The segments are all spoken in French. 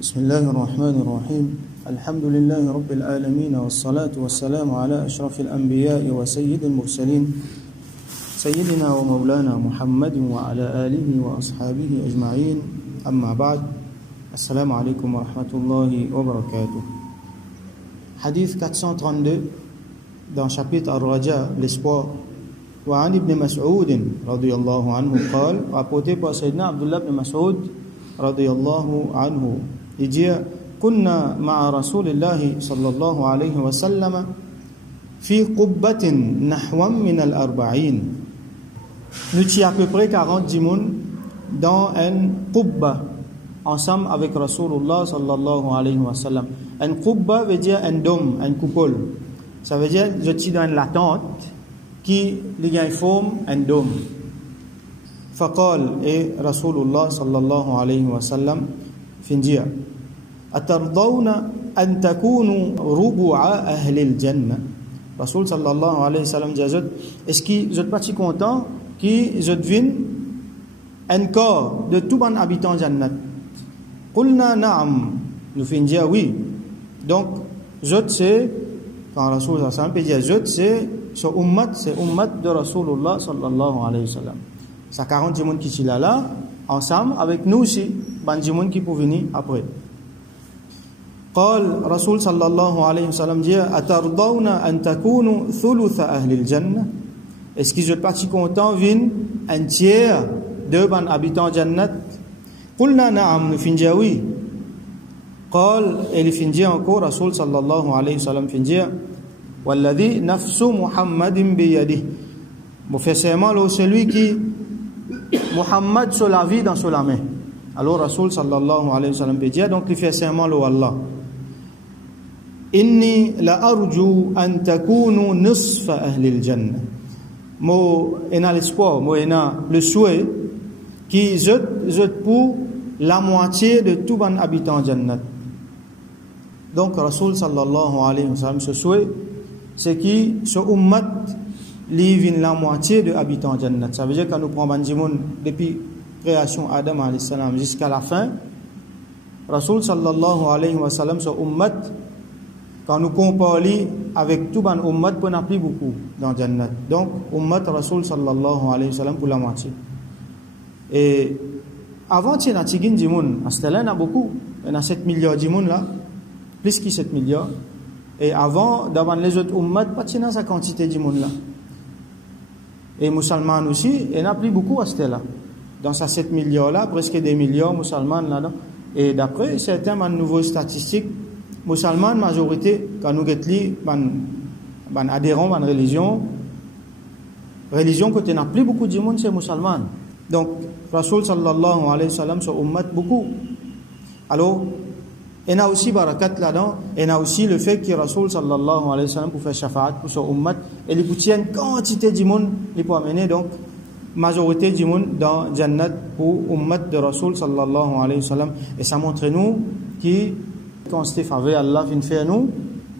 بسم الله الرحمن الرحيم الحمد لله رب العالمين والصلاة والسلام على أشرف الأنبياء وسيد المرسلين سيدنا ومولانا محمد وعلى آله وأصحابه أجمعين أما بعد السلام عليكم ورحمة الله وبركاته. Hadith 432 dans le chapitre Al-Raja, l'espoir. وعن ابن مسعود رضي الله عنه قال, rapporté par Sayyidina Abdullah ibn Mas'ud رضي الله عنه, il dit كنا مع رسول الله صلى الله عليه وسلم في قبة نحو من الأربعين. Nous étions à peu près 40 djimoun dans un qubba ensemble avec Rasulullah sallallahu alayhi wa sallam. Un qubba veut dire un dôme, un coupole. Ça veut dire je suis dans la tente qui les forme un dôme. فقال et Rasulullah sallallahu alayhi wa sallam fin dire أترضون أن تكونوا ربع أهل الجنة. Rasul sallallahu alayhi wa sallam dit est-ce que vous êtes pas si content que vous devinez un corps de tous les habitants de Jannat? قلنا نعم. Nous fin dire oui. Donc je sais quand Rasul sallallahu alayhi wa sallam peut dire je sais ce ummat, c'est ummat de Rasulullah sallallahu alayhi wa sallam. Ça 40 djimoun qui sont là ensemble avec nous aussi, ban djimoun qui peuvent venir après. قال رسول صلى الله عليه وسلم dit أترضون أن تكونوا ثلث أهل الجنة. Est-ce que je suis pas si content viennent un tiers de ban habitants Jannat? قلنا نعم. Nous fin dire oui. قال et fin dire encore Rasul صلى الله عليه وسلم fin dire والذي نفس محمد بيده. Bon fait serment là celui qui Muhammad sur la vie dans sur la main. Alors Rasul sallallahu alayhi wa sallam peut dire donc il fait serment là Allah. Inni la arju an takunu nisfa ahli al-jannah. Moi ena l'espoir, moi ena le souhait qui je pour la moitié de tous les habitants Jannat. Donc Rasul sallallahu alayhi wa sallam ce souhait c'est qui ce ummat livre la moitié de habitants Jannat. Ça veut dire quand nous prenons Banjimoun depuis création Adam alayhi salam jusqu'à la fin, Rasul sallallahu alayhi wa sallam ce ummat quand nous comparons avec tout ban ummat on n'a plus beaucoup dans Jannat. Donc ummat Rasul sallallahu alayhi wa sallam pour la moitié. Et avant il y a tigin djimoun, à ce là il y a beaucoup, il y a 7 milliards djimoun là, plus que 7 milliards. Et avant dans les autres ummat pas il y a sa quantité djimoun là. Et musulmans aussi, il n'y a plus beaucoup à ce là. Dans ces 7 milliards là, presque des milliards musulmans là-dedans. Et d'après certains nouveaux statistiques, musulmans majorité quand nous ban adhérents ban religion que tu n'as plus beaucoup de monde c'est musulmans. Donc Rasul sallallahu alayhi wa sallam sur ummat beaucoup. Alors il y a aussi barakat là-dedans, il y a aussi le fait que Rasul sallallahu alayhi wa sallam pour faire shafa'at pour son ummat et les poutiens quantité de monde les pour amener donc majorité du monde dans Jannat pour ummat de Rasul sallallahu alayhi wa sallam. Et ça montre nous qui quand c'était faveur Allah fin faire nous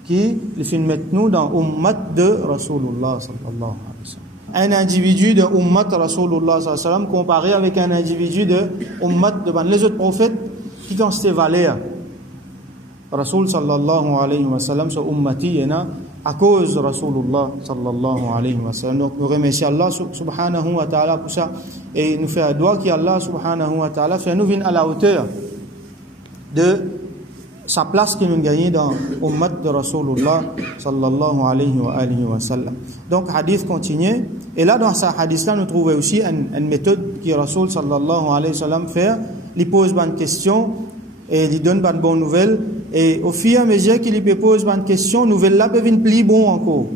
qui le fin mettre nous dans ummat de Rasulullah sallallahu alayhi wa sallam. Un individu de ummat Rasulullah sallallahu alayhi wa sallam comparé avec un individu de ummat de les autres prophètes qui quand c'était valeur. Rasul sallallahu alayhi wa sallam sa ummati yana à cause de Rasulullah sallallahu alayhi wa sallam. Donc nous remercions Allah subhanahu wa ta'ala pour ça et nous fait doigt qu'Allah subhanahu wa ta'ala fait nous venir à la hauteur de sa place qu'il nous gagne dans ummat de Rasulullah sallallahu alayhi wa sallam. Donc hadith continue et là dans ce hadith là nous trouvons aussi une méthode que Rasul sallallahu alayhi wa sallam fait, il pose une question et il donne une bonne nouvelle et au fur et à mesure qu'il lui pose une question nouvelle là peut venir plus bon encore.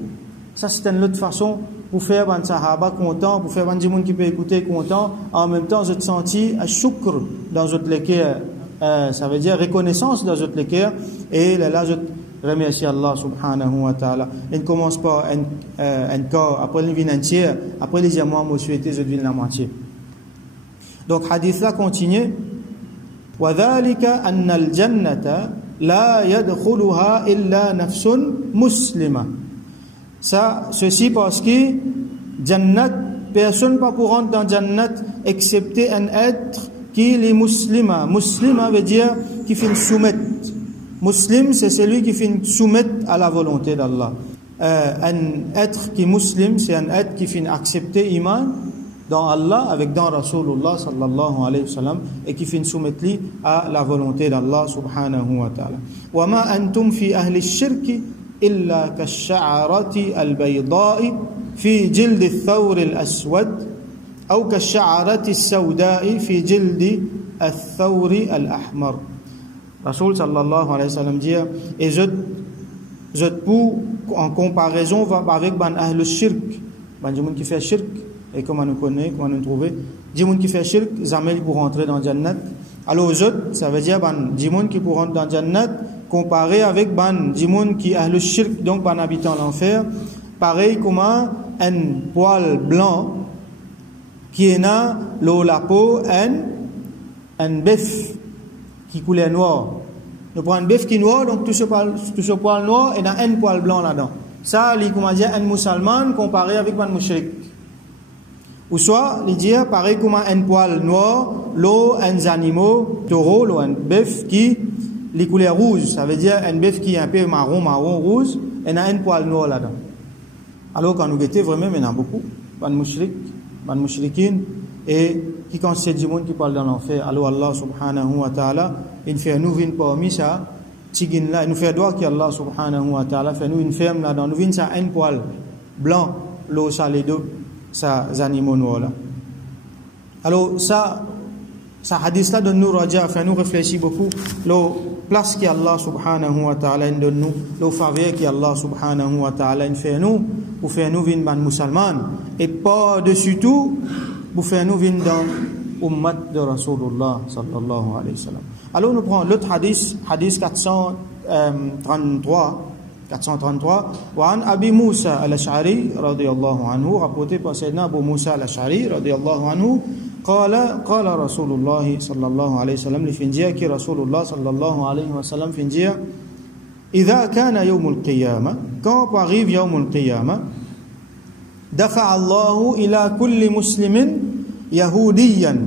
Ça c'est une autre façon pour faire un sahaba content, pour faire un djimoun qui peut écouter content, en même temps je te sentis un shukr dans votre cœur, ça veut dire reconnaissance dans votre cœur et là je remercie Allah subhanahu wa ta'ala. Il ne commence pas un corps, après il vient un tiers, après il dit moi souhaité je devine la moitié. Donc hadith là continue وذلك أن الجنة لا يدخلها إلا نفس مسلمة. Ça ceci parce que Jannat personne pas pour rentrer dans Jannat excepté un être qui est musulman. Musulman veut dire qui finit soumettre. Muslim, c'est celui qui finit soumettre à la volonté d'Allah. Un être qui est musulman, c'est un être qui finit accepter iman dans Allah avec dans Rasulullah sallallahu alayhi wa sallam et qui finit soumettre à la volonté d'Allah subhanahu wa ta'ala. Wa ma antum fi ahli ash-shirk illa kash-sha'arati al-bayda'i fi jild ath-thawr al-aswad aw kash-sha'arati as-sawda'i fi jild ath-thawr al-ahmar. Rasul sallallahu alayhi wa sallam dit et je pour en comparaison avec ban ahl shirk, ban gens qui fait shirk et comment nous connaît, comment nous trouver, des gens qui fait shirk jamais pour rentrer dans Jannat. Alors aux autres, ça veut dire ban des gens qui pour rentrer dans Jannat comparé avec ban des gens qui ahl shirk, donc ban habitant l'enfer, pareil comme un poil blanc qui est là la peau un bœuf qui coulait noir. Nous prenons un bœuf qui est noir, donc tout ce poil noir et dans un poil blanc là-dedans. Ça, il comment dire un musulman comparé avec un mushrik. Ou soit, il dit pareil comme un poil noir, l'eau, un animaux, taureau, l'eau, un bœuf qui les couleurs rouges. Ça veut dire un bœuf qui est un peu marron, rouge, et il a un poil noir là-dedans. Alors quand nous guettons vraiment, il y en a beaucoup. Ban mushrikin, et qui considère du monde qui parle dans l'enfer. Alors Allah subhanahu wa ta'ala, il fait nous vin parmi ça, tigin là, il nous fait droit qu'Allah subhanahu wa ta'ala fait nous une ferme là dans nous vin ça un poil blanc, l'eau ça les deux, ça animaux noirs là. Alors ça hadith là donne nous raja, fait nous réfléchir beaucoup, la place qu'Allah subhanahu wa ta'ala donne nous, la faveur qu'Allah subhanahu wa ta'ala fait nous, pour faire nous vin ban musulman, et pas dessus tout, pour faire nous venir dans l'ummat de Rasulullah sallallahu alayhi wa sallam. Alors nous prenons l'autre hadith 433, wa an Abi Musa al-Ash'ari radiyallahu anhu, rapporté par Sayyidina Abu Musa al-Ash'ari radiyallahu anhu, قال رسول الله صلى الله عليه وسلم لفنجيا كي رسول الله صلى الله عليه وسلم فنجيا إذا كان يوم القيامة quand arrive يوم القيامة دفع الله إلى كل مسلم يهوديا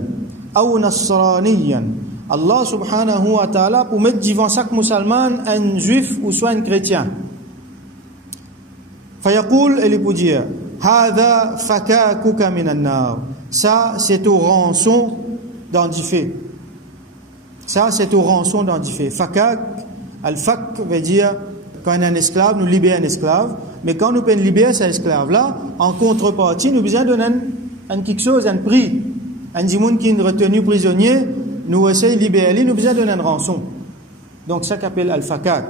أو نصرانيا. Allah subhanahu wa ta'ala pour mettre devant chaque musulman un juif ou soit un chrétien. فيقول il peut dire هذا فكاكك من النار. Ça c'est au rançon dans du feu. Ça c'est au rançon dans du feu. Fakak, al-fak veut dire quand on est un esclave, nous libérons un esclave. Mais quand nous pouvons libérer cet esclave-là, en contrepartie, nous besoin donner un quelque chose, un prix. Un dimoun qui est retenu prisonnier, nous essayons de libérer, nous besoin donner une rançon. Donc ça qu'appelle al-fakak.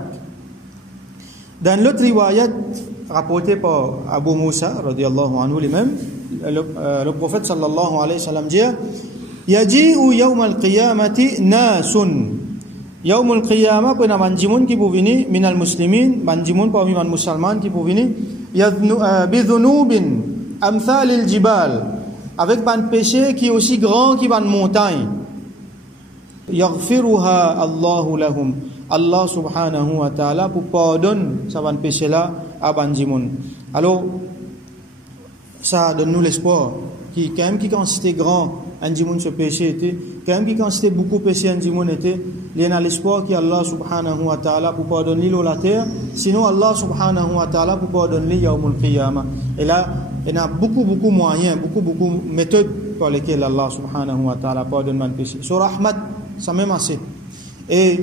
Dans l'autre riwayat rapporté par Abu Musa radiyallahu anhu lui-même, le prophète sallallahu alayhi wa sallam dit yaji'u yawm al-qiyamati nasun. Yawm al-qiyamah pena manjimun qui pour venir min al-muslimin, manjimun parmi man musulman qui pour venir bi dhunubin amthal al-jibal, avec ban péché qui est aussi grand que ban montagne. Yaghfiruha Allahu lahum. Allah subhanahu wa ta'ala pour pardonner ça ban péché là à ban jimun. Alors ça donne nous l'espoir qui quand même qui quand c'était grand un dimoun ce péché était quand même qui quand c'était beaucoup péché un dimoun était il y a l'espoir qu'Allah subhanahu wa ta'ala pour pardonner la terre, sinon Allah subhanahu wa ta'ala pour pardonner yawmul qiyamah. Et là il y a beaucoup moyens, beaucoup méthodes par lesquelles Allah subhanahu wa ta'ala pardonne le péché. Sur rahmat ça même assez. Et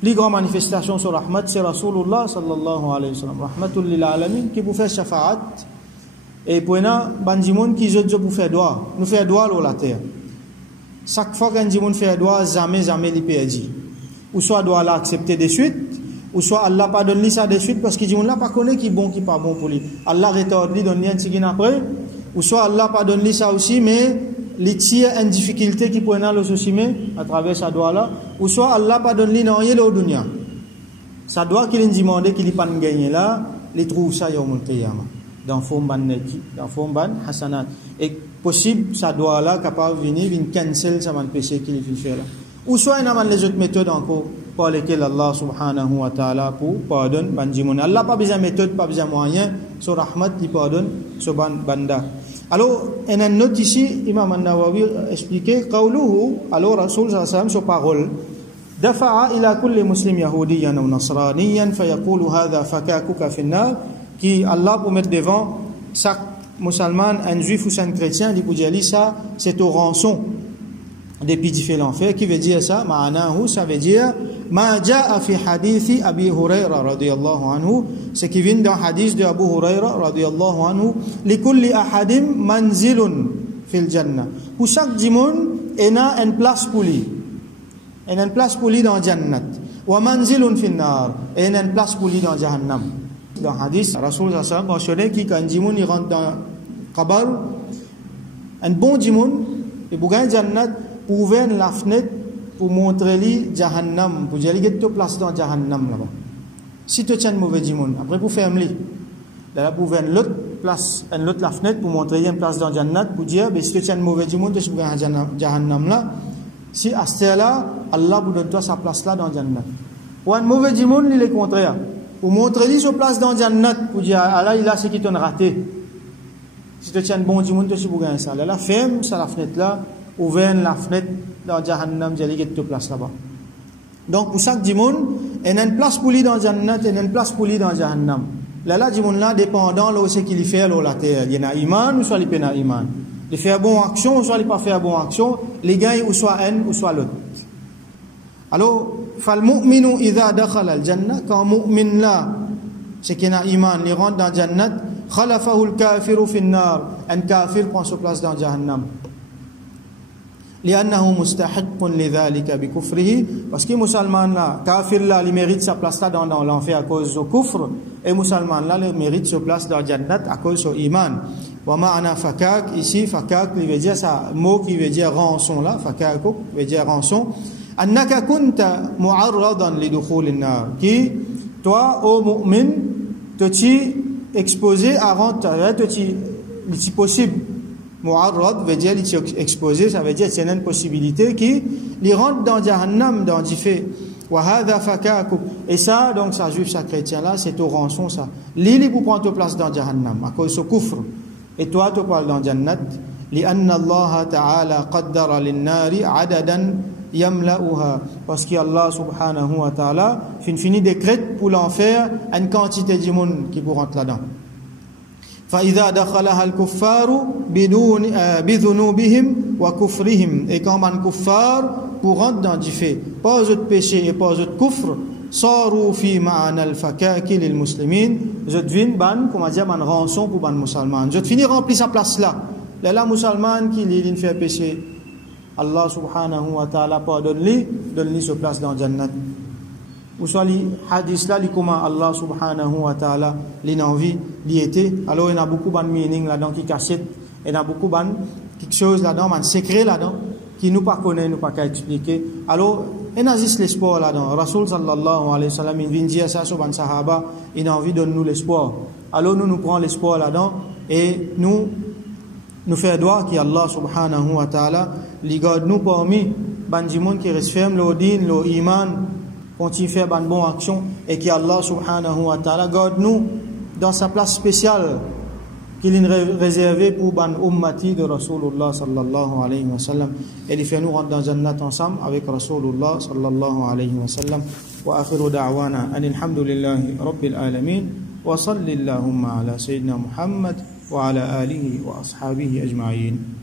plus grande manifestation sur rahmat c'est Rasulullah sallallahu alayhi wa sallam, rahmatul lil alamin qui vous fait shafa'at. Et pour nous, bandimon qui je pour faire droit, nous faire droit sur la terre. Chaque fois qu'un dimoun fait droit, jamais il perdit. Ou soit doit l'accepter de suite, ou soit Allah pardonne lui ça de suite parce que dimoun là pas connaît qui bon qui pas bon pour lui. Allah rétorde lui donne lui un tigin après, ou soit Allah pardonne lui ça aussi mais il tire une difficulté qui peut le souci mais à travers sa doigt là, ou soit Allah pardonne lui non rien au dunya. Ça doit qu'il demande qu'il pas gagner là, il trouve ça yawmul qiyamah. Dans forme ban neki, dans forme ban hasanat. Et possible, ça doit là capable venir cancel ça ban péché qu'il fait faire là. Ou soit il y a les autres méthodes encore par lesquelles Allah subhanahu wa ta'ala pour pardonne ban dimoun. Allah pas besoin de méthode, pas besoin de moyens, sur rahmat il pardonne sur banda. Alors, il y a une note ici, Imam An-Nawawi expliqué qawluhu, alors Rasul sallallahu alayhi wa sallam sur parole دفع إلى كل مسلم يهوديا أو نصرانيا فيقول هذا فكاكك في النار qui Allah pour mettre devant chaque musulman, un juif ou un chrétien, il peut dire ça, c'est au rançon des pieds l'enfer. Qui veut dire ça? Ma'anahu, ça veut dire ma ja'a fi hadithi Abi Huraira radiyallahu anhu, ce qui vient dans hadith de Abu Huraira radiyallahu anhu, li kulli ahadim manzilun fil jannah. Pour chaque dimoun, il y a une place pour lui. Il y a une place pour lui dans Jannat. Wa manzilun fil nar, et il y a une place pour lui dans Jahannam. Dans le hadith, Rasul sallallahu alayhi wa sallam mentionné que quand un djimoun il rentre dans Kabar, un bon djimoun, il peut gagner Jannat pour ouvrir la fenêtre pour montrer lui Jahannam, pour dire qu'il y a deux places dans Jahannam là-bas. Si tu as un mauvais djimoun, après pour faire lui, là pour ouvrir l'autre place, l'autre la fenêtre pour montrer qu'il y a une place dans Jannat, pour dire si tu as un mauvais djimoun, tu peux gagner Jahannam là. Si à ce là, Allah vous donne toi sa place là dans Jannat. Pour un mauvais djimoun, il est contraire. Pour montrer lui sa place dans Jannat, pour dire Allah il a ce qui t'en raté. Si tu tiens un bon djimoun, tu peux gagner ça. Là, ferme ça la fenêtre là, ouvre la fenêtre dans Jahannam, il y a deux places là-bas. Donc pour chaque djimoun, il y a une place pour lui dans Jannat, il y a une place pour lui dans Jahannam. Là, djimoun là, dépendant de ce qu'il fait sur la terre. Il y a iman ou soit il n'y a pas iman. Il fait bonne action ou soit il pas fait bonne action. Les gagne ou soit un ou soit l'autre. Alors, فالمؤمن إذا دخل الجنة quand mu'min là c'est qu'il a iman il rentre dans Jannat خلفه الكافر في النار un kafir prend sa place dans Jahannam لأنه مستحق لذلك بكفره parce que musulman là kafir là il mérite sa place là dans l'enfer à cause du kufr et musulman là il mérite sa place dans Jannat à cause de iman wa ma'ana fakak ici fakak il veut dire ça mot qui veut dire rançon là fakak veut dire rançon أنك كنت معرضا لدخول النار qui toi ô mu'min te t'y exposé à rentrer te t'y possible mu'arrad veut dire t'y exposé ça veut dire c'est une possibilité qui li rentre dans Jahannam dans du fait wa hadha fakaku et ça donc ça juif ça chrétien là c'est au rançon ça li pour prendre ta place dans Jahannam à cause du kufr et toi tu parles dans Jannat لأن الله تعالى قدر للنار عددا yamla'uha parce que Allah subhanahu wa ta'ala fini décrète pour l'enfer une quantité de monde qui pour rentrer là-dedans fa idha dakhalaha al-kuffaru bidun bidhunubihim wa kufrihim et quand man kuffar pour rentrer dans du fait pas autre péché et pas autre kufr saru fi ma'ana al-fakaki lil muslimin je devine ban comment dire ban rançon pour ban musulman je finis remplir sa place là la musulman qui il fait péché Allah subhanahu wa ta'ala donne-lui sa place dans Jannat. Ou soit les hadiths là, comment Allah subhanahu wa ta'ala l'envie, l'y était. Alors il y a beaucoup de meaning là-dedans qui cachette. Il y a beaucoup de quelque chose là-dedans, un secret là-dedans, qui nous pas connaît, nous pas qu'à expliquer. Alors, il y a juste l'espoir là-dedans. Rasul sallallahu alayhi wa sallam, il vient dire ça sur un sahaba, il a envie de donner nous l'espoir. Alors nous prenons l'espoir là-dedans et nous fait droit qui Allah subhanahu wa ta'ala li garde nous parmi bandimon qui reste ferme le din le iman continue faire ban bonne action et qui Allah subhanahu wa ta'ala garde nous dans sa place spéciale qu'il est réservé pour ban ummati de Rasulullah sallallahu alayhi wa sallam et il fait nous rentrer dans Jannat ensemble avec Rasulullah sallallahu alayhi wa sallam wa akhiru da'wana alhamdulillahi rabbil alamin wa sallallahu ala sayyidina Muhammad وعلى آله وأصحابه أجمعين